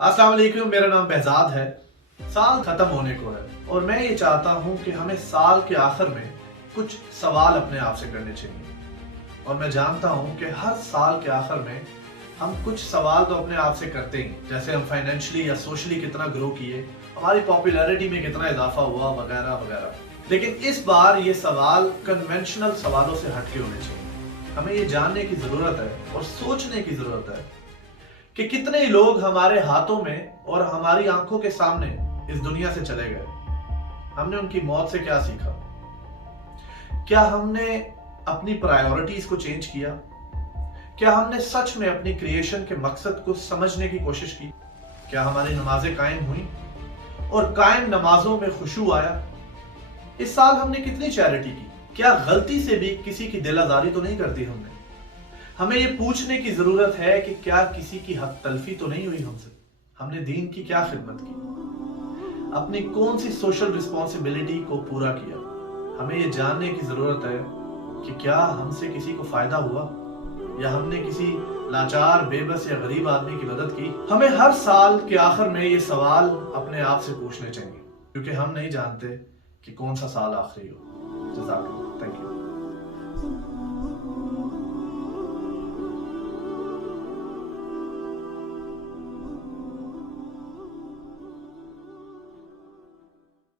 अस्सलाम वालेकुम, मेरा नाम behzad है। साल खत्म होने को है और मैं ये चाहता हूँ कि हमें साल के आखिर में कुछ सवाल अपने आप से करने चाहिए। और मैं जानता हूँ कि हर साल के आखिर में हम कुछ सवाल तो अपने आप से करते ही, जैसे हम फाइनेंशियली या सोशली कितना ग्रो किए, हमारी पॉपुलैरिटी में कितना इजाफा हुआ, वगैरह वगैरह। लेकिन इस बार ये सवाल कन्वेंशनल सवालों से हटके होने चाहिए। हमें ये जानने की जरूरत है और सोचने की जरूरत है कि कितने लोग हमारे हाथों में और हमारी आंखों के सामने इस दुनिया से चले गए। हमने उनकी मौत से क्या सीखा? क्या हमने अपनी प्रायोरिटीज को चेंज किया? क्या हमने सच में अपनी क्रिएशन के मकसद को समझने की कोशिश की? क्या हमारी नमाजें कायम हुई और कायम नमाजों में खुशू आया? इस साल हमने कितनी चैरिटी की? क्या गलती से भी किसी की दिल आजारी तो नहीं कर दी हमने? हमें ये पूछने की जरूरत है कि क्या किसी की हक तलफी तो नहीं हुई हमसे? हमने दीन की क्या खिदमत की? अपनी कौन सी सोशल रिस्पॉन्सिबिलिटी को पूरा किया? हमें ये जानने की जरूरत है कि क्या हमसे किसी को फायदा हुआ या हमने किसी लाचार, बेबस या गरीब आदमी की मदद की। हमें हर साल के आखिर में ये सवाल अपने आप से पूछने चाहिए, क्योंकि हम नहीं जानते कि कौन सा साल आखिरी हो। जज़ाकल्लाह, थैंक यू।